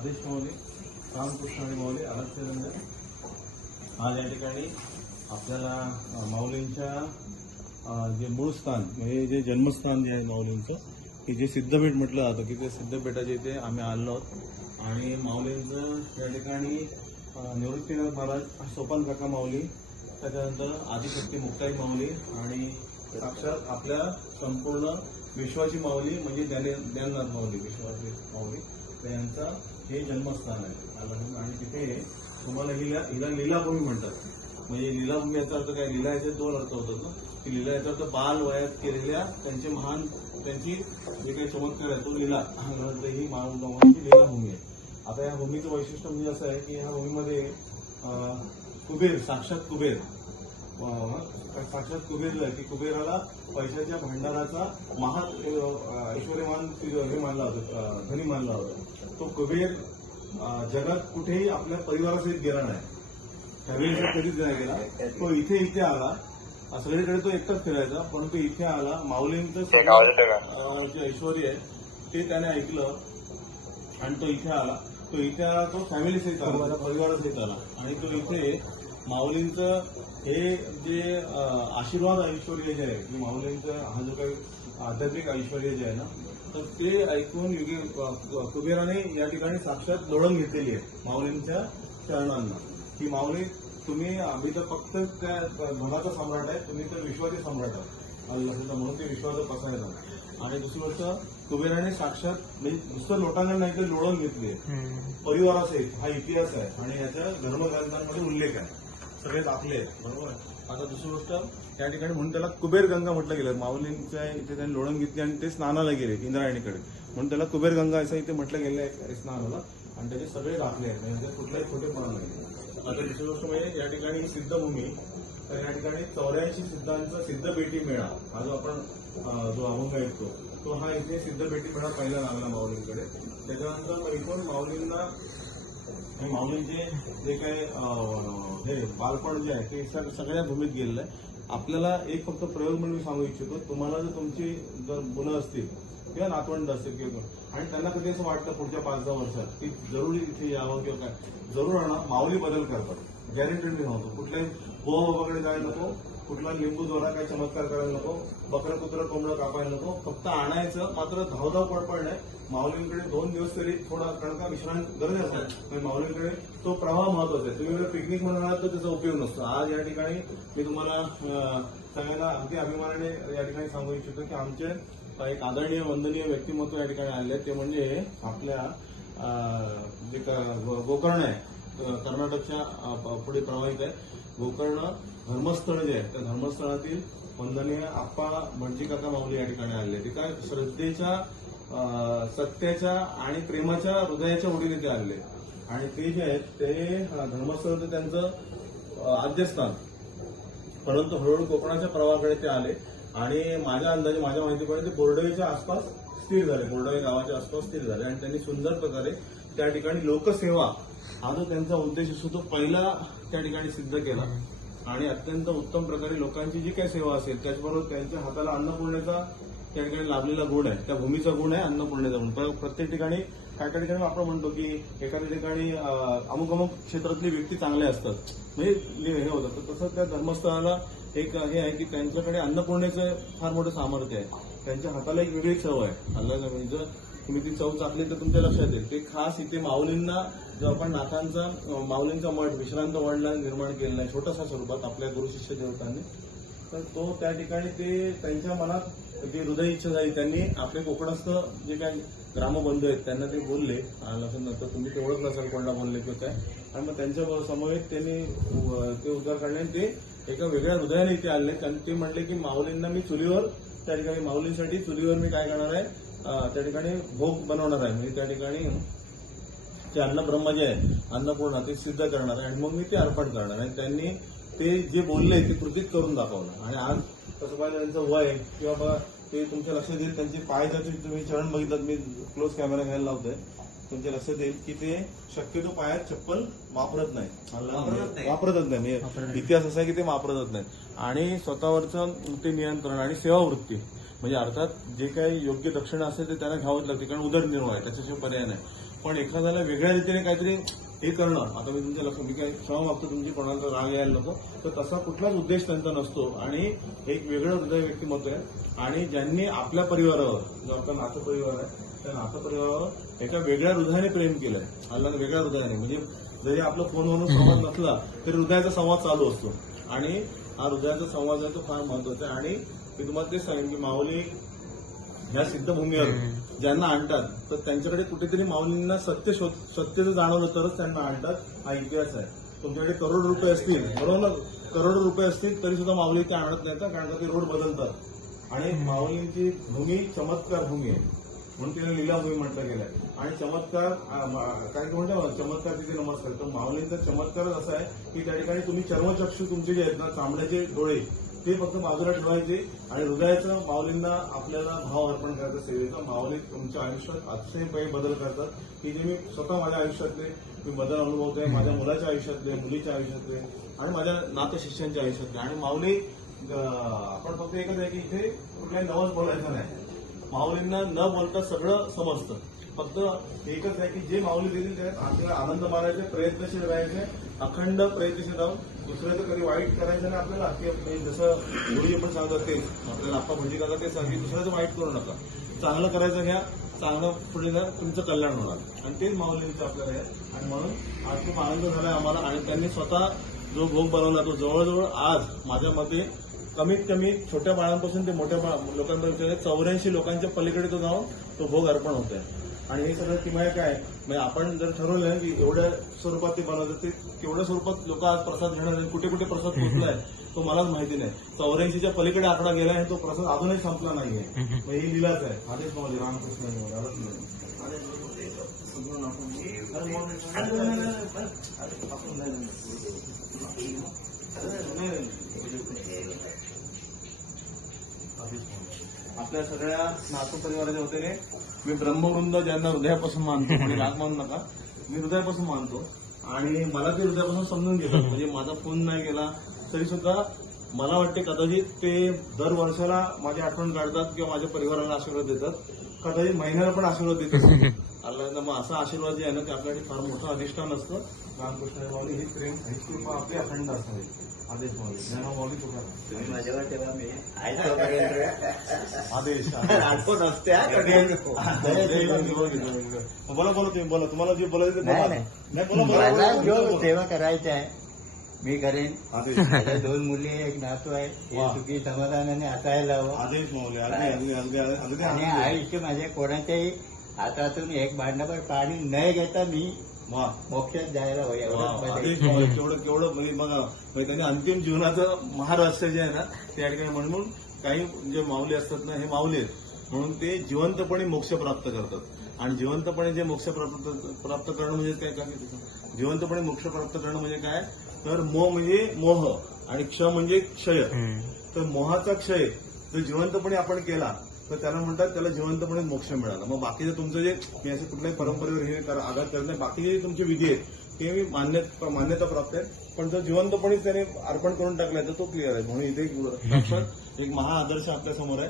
आदेश माऊली, रामकृष्ण आणि माऊली आराध्यरंजन. आज या ठिकाणी आपल्याला माऊलींच्या जे मूळ स्थान म्हणजे जे जन्मस्थान जे आहे माऊलींचं, की जे सिद्धपीठ म्हटलं जातं, की ते सिद्धपीठाच्या इथे आम्ही आलो आहोत. आणि माऊलींचं या ठिकाणी निवृत्तीनाथ महाराज, सोपान काका माऊली, त्याच्यानंतर आदिशक्ती मुक्ताई माऊली आणि साक्षात आपल्या संपूर्ण विश्वाची माऊली म्हणजे ज्ञाननाथ माऊली, विश्वाची माऊली, तर यांचं हे जन्मस्थान आहे. आणि तिथे तुम्हाला हिला लीलाभूमी म्हणतात. म्हणजे लीलाभूमी याचा अर्थ काय? लीला याचे दोन अर्थ होतात ना, की लीला याचा अर्थ बाल वयात केलेल्या त्यांची जे काही चमत्कार आहे तो लीला, ही माऊलीची लीलाभूमी आहे. आता या भूमीचं वैशिष्ट्य म्हणजे असं आहे की ह्या भूमीमध्ये कुबेर, साक्षात कुबेर जो आहे की कुबेराला पैशाच्या भांडाराचा ऐश्वर्यमान हे मानला होता, धनी मानला होता. तो कुबेर जगात कुठेही आपल्या परिवारासहित गेला नाही, फॅमिलीसहित कधीच नाही गेला. तो इथे आला, सगळीकडे तो एकटाच फिरायचा, परंतु इथे आला. माऊलींचं जे ऐश्वर्य आहे ते त्याने ऐकलं आणि तो इथे आला. तो फॅमिली सहित आला, परिवारासहित आला. आणि तो इथे माऊलींचं हे जे आशीर्वाद ऐश्वर्य जे आहे, की माऊलींचं हा जो काही आध्यात्मिक ऐश्वर्य जे आहे ना, तर ते ऐकून कुबेराने या ठिकाणी साक्षात लोळण घेतलेली आहे माऊलींच्या चरणांना, की माऊली आम्ही तर फक्त त्या धनाचा सम्राट आहे, तुम्ही तर विश्वाचे सम्राट आहात, म्हणून ते विश्वाचं पसायला. आणि दुसरी गोष्ट, कुबेराने साक्षात म्हणजे नुसतं लोटांना नाही तर लोळण घेतली आहे परिवारासहित. हा इतिहास आहे आणि याच्या धर्मग्रंथांमध्ये उल्लेख आहे, सगळे दाखले आहेत, बरोबर आहे. आता दुसरी गोष्ट, त्या ठिकाणी म्हणून त्याला कुबेर गंगा म्हटलं गेलं. माऊलींच्या इथे त्यांनी लोळण घेतली आणि ते स्नानाला गेले इंद्रायणीकडे, म्हणून त्याला कुबेर गंगा असं इथे म्हटलं गेलं आहे स्नानाला. आणि त्याचे सगळे दाखले आहेत, म्हणजे कुठलाही खोटेपणा नाही. आता दुसरी गोष्ट म्हणजे या ठिकाणी सिद्धभूमी, तर या ठिकाणी 84 सिद्धांचा सिद्धपेटी मेळा हा जो आपण जो अभंग ऐकतो, तो हा इथे सिद्धपेटी मेळा पहिला लागला माऊलींकडे. त्याच्यानंतर इथून माऊलींचे जे काही हे बालपण जे आहे ते सगळ्या भूमीत गेलेलं आहे. आपल्याला एक फक्त प्रयोग म्हणून मी सांगू इच्छितो, तुम्हाला जर मुलं असतील किंवा नातवंड असतील किंवा, आणि त्यांना कधी असं वाटतं पुढच्या 5-10 वर्षात की जरुरी इथे यावं किंवा काय, जरूर आणा. माऊली बदल करतात, गॅरंटेड मी सांगतो. कुठल्याही बाबाकडे जायला नको, कुठला लिंबू द्वारा काही चमत्कार करायला नको, बकरं कुत्रं कोंबडं कापायला नको, फक्त आणायचं. मात्र धावधाव पडपड नाही. माऊलींकडे 2 दिवस तरी थोडा, कारण का विश्रांती गरज असते, माऊलींकडे तो प्रवाह महत्वाचा आहे. तुम्ही पिकनिक म्हणून आहात तर त्याचा उपयोग नसतो. आज या ठिकाणी मी तुम्हाला सगळ्यांना अगदी अभिमानाने या ठिकाणी सांगू इच्छितो की आमचे एक आदरणीय वंदनीय व्यक्तिमत्व या ठिकाणी आले. ते म्हणजे आपल्या जे गोकर्ण आहे, कर्नाटकच्या पुढे प्रवाहित आहे. गोकर्ण धर्मस्थळ जे आहे, त्या धर्मस्थळातील वंदनीय आप्पा भटजी काका माऊली या ठिकाणी आले. ते काय श्रद्धेच्या, सत्याच्या आणि प्रेमाच्या हृदयाच्या ओढीने ते आले. आणि ते जे आहेत ते धर्मस्थळ तर त्यांचं आद्यस्थान, परंतु हळूहळू कोकणाच्या प्रवाहाकडे ते आले. आणि माझ्या अंदाजे, माझ्या माहितीप्रमाणे ते बोर्डवेच्या आसपास स्थिर झाले, बोर्डवे गावाच्या आसपास स्थिर झाले. आणि त्यांनी सुंदर प्रकारे त्या ठिकाणी लोकसेवा हा जो त्यांचा उद्देश असतो तो पहिला त्या ठिकाणी सिद्ध केला. आणि अत्यंत उत्तम प्रकारे लोकांची जी काही सेवा असेल, त्याचबरोबर त्यांच्या हाताला अन्नपूर्णेचा त्या ठिकाणी लाभलेला गुण आहे, त्या भूमीचा गुण आहे अन्नपूर्णेचा गुण. प्रत्येक ठिकाणी काय काय ठिकाणी आपण म्हणतो की एखाद्या ठिकाणी अमुक क्षेत्रातली व्यक्ती चांगले असतात, म्हणजे हे होतं. तर तसं त्या धर्मस्थळाला एक हे आहे की त्यांच्याकडे अन्नपूर्णेचं फार मोठं सामर्थ्य आहे. त्यांच्या हाताला एक वेगळी चव आहे. म्हणजे जर तुम्ही ती चव चाकली तर तुमच्या लक्षात येईल. ते खास इथे माऊलींना जो आपण माऊलींचा मठ विश्रांत वडला निर्माण केलेला आहे छोटासा स्वरूपात आपल्या गुरुशिष्य देवतांनी, तर तो त्या ठिकाणी ते त्यांच्या मनात जी हृदय इच्छा झाली, त्यांनी आपले कोकणस्थ जे काही ग्रामबंधू आहेत त्यांना ते बोलले. नंतर तुम्ही ते ओळखलं असाल कोणाला बोलले किंवा काय. आणि मग त्यांच्या समवेत त्यांनी ते उद्धार काढले. ते एका वेगळ्या हृदयाने इथे आले. ते म्हणले की माऊलींना मी चुलीवर, त्या ठिकाणी माऊलींसाठी चुलीवर मी काय करणार आहे, त्या ठिकाणी भोग बनवणार आहे. म्हणजे त्या ठिकाणी ते अन्नब्रह्म जे आहे, अन्नपूर्णा, ते सिद्ध करणार आहे आणि मग मी ते अर्पण करणार आहे. त्यांनी ते जे बोलले ते कृतीत करून दाखवलं. आणि आज तसं पाहिजे त्यांचं वय किंवा बघा ते तुमच्या लक्षात येईल, त्यांचे पाय जर तुम्ही चरण बघितलं, मी क्लोज कॅमेरा घ्यायला लावतोय, तुमच्या लक्षात येईल की ते शक्यतो पायात चप्पल वापरत नाही. म्हणजे इतिहास असा आहे की ते वापरतच नाही. आणि स्वतःवरचं ते नियंत्रण आणि सेवावृत्ती, म्हणजे अर्थात जे काही योग्य दक्षिणा असेल ते त्यांना घ्यावंच लागते, कारण उदरनिर्वाह आहे, त्याच्याशिवाय पर्याय नाही. पण एखाद्याला वेगळ्या रीतीने काहीतरी हे करणं, आता मी तुमच्या लक्षात, मी काय क्षमा मागतो तुमची कोणाला राग यायला नको, तर तसा कुठलाच उद्देश त्यांचा नसतो आणि एक वेगळं हृदय व्यक्तिमत्व आहे. आणि ज्यांनी आपल्या परिवारावर, जो आपला नातं परिवार आहे त्या नातं परिवारावर एका वेगळ्या हृदयाने प्रेम केलंय, अल्लाने वेगळ्या हृदयाने, म्हणजे जरी आपला फोनवरून संवाद नसला तरी हृदयाचा संवाद चालू असतो आणि हा हृदयाचा संवाद आहे तो फार महत्वाचा आहे. आणि मी तुम्हाला तेच सांगेन की माऊली ह्या सिद्धभूमीवर ज्यांना आणतात तर त्यांच्याकडे कुठेतरी माऊलींना सत्य जाणवलं तरच त्यांना आणतात, हा इतिहास आहे. तुमच्याकडे करोड रुपये असतील, बरोबर ना, करोड रुपये असतील तरी सुद्धा माऊली ते आणत नाही, कारण का ते रोड बदलतात. आणि माऊलींची भूमी चमत्कार भूमी आहे म्हणून तिला लीलाभूमी म्हटलं गेलंय. आणि चमत्कार काय म्हणतात, चमत्कार तिथे नमस्कार. तर माऊलींचा चमत्कारच असा आहे की त्या ठिकाणी तुम्ही चर्मचक्षु तुमचे जे आहेत ना, चांबड्याचे डोळे ते फक्त बाजूला ठेवायचे आणि हृदयाचं माऊलींना आपल्याला भाव अर्पण करायचा सेवेचा. माऊली तुमच्या आयुष्यात अतिशय काही बदल करतात की जे मी स्वतः माझ्या आयुष्यातले मी बदल अनुभवतोय, माझ्या मुलाच्या आयुष्यातले, मुलीच्या आयुष्यातले आणि माझ्या नातेशिष्यांच्या आयुष्यातले. आणि माऊली आपण फक्त एकच आहे की इथे कुठल्याही नवस बोलायचं नाही, माऊलींना न बोलता सगळं समजतं. फक्त एकच आहे की जे माऊली देतील त्यात आपल्याला आनंद मानायचे, प्रयत्नशील राहायचे, अखंड प्रयत्नशील राहून दुसऱ्याचं कधी वाईट करायचं नाही आपल्याला. की जसं गुरुजी पण सांगतात ते आपल्याला आप्पा भजी करतात ते सांगते, दुसऱ्याचं वाईट करू नका, चांगलं करायचं घ्या, चांगलं पुढे जा, तुमचं कल्याण होणार. आणि तेच माऊलींचं आपल्याला आहे. आणि म्हणून आज खूप आनंद झालाय आम्हाला. आणि त्यांनी स्वतः जो भोग बनवला तो जवळजवळ आज माझ्या मते कमीत कमी छोट्या बाळांपासून ते मोठ्या लोकांपर्यंत 84 लोकांच्या पलीकडे तो जाऊन तो भोग अर्पण होत आहे. आणि हे सगळं किमया काय म्हणजे आपण जर ठरवलं ना की एवढ्या स्वरूपात ते बनवतात, ते केवढ्या स्वरूपात लोक आज प्रसाद घेणार, कुठे कुठे प्रसाद पोहोचलाय तो मलाच माहिती नाही. 84च्या पलीकडे आकडा गेला आहे, तो प्रसाद अजूनही संपला नाहीये. मग ही लीलाच आहे. आदेश माऊली रामकृष्ण आपल्या सगळ्या नातू परिवाराच्या वतीने मी ब्रह्मवृंद ज्यांना हृदयापासून मानतो, म्हणजे राग मानू नका, मी हृदयापासून मानतो आणि मला ते हृदयापासून समजून घेतात. म्हणजे माझा फोन नाही गेला तरी सुद्धा मला वाटते कदाचित ते दर वर्षाला माझी आठवण काढतात किंवा माझ्या परिवाराला आशीर्वाद देतात, कदाचित महिन्याला पण आशीर्वाद देतात. अल्लाह मग असा आशीर्वाद जे आहे ना ते आपल्यासाठी फार मोठं अधिष्ठान असतं. रामकृष्ण माऊली ही प्रेम ही कृपा आपली अखंड असावी. आदेश माऊली ज्ञाना माऊली तुला माझ्यावर तेव्हा मी आहे आदेश आठवण असते. बोला तुम्ही बोला, तुम्हाला जे बोलायचं ते बोला. मला जो सेवा करायची आहे मी करेन. आदेश माझ्या 2 मुली एक नातू आहे, हे सुखी समाधानाने असायला हवं. आदेश माऊली अगदी आणि आयुष्य माझ्या कोणाच्याही हातातून एक भांडाभर पाणी न घेता मी मोक्षात जायला हवं एवढं. केवढं म्हणजे बघा, म्हणजे त्यांनी अंतिम जीवनाचं महारहस्य जे आहे ना त्या ठिकाणी म्हणून काही जे माऊली असतात ना हे माऊली आहेत म्हणून ते जिवंतपणे मोक्ष प्राप्त करतात. आणि जिवंतपणे जे मोक्ष प्राप्त करणं म्हणजे काय, जिवंतपणे मोक्ष प्राप्त करणं म्हणजे काय, तर मोह म्हणजे मोह आणि क्ष म्हणजे क्षय. तर मोहाचा क्षय जर जिवंतपणे आपण केला तर त्याला म्हणतात त्याला जिवंतपणे मोक्ष मिळाला. मग बाकीचं तुमचं जे मी असं कुठल्याही परंपरेवर हे आघात करत नाही, बाकीचे जे तुमचे विधी आहेत ते मान्यता प्राप्त आहेत, पण जर जिवंतपणे त्याने अर्पण करून टाकलाय तर तो क्लिअर आहे. म्हणून इथे एक महा आदर्श आपल्या समोर आहे.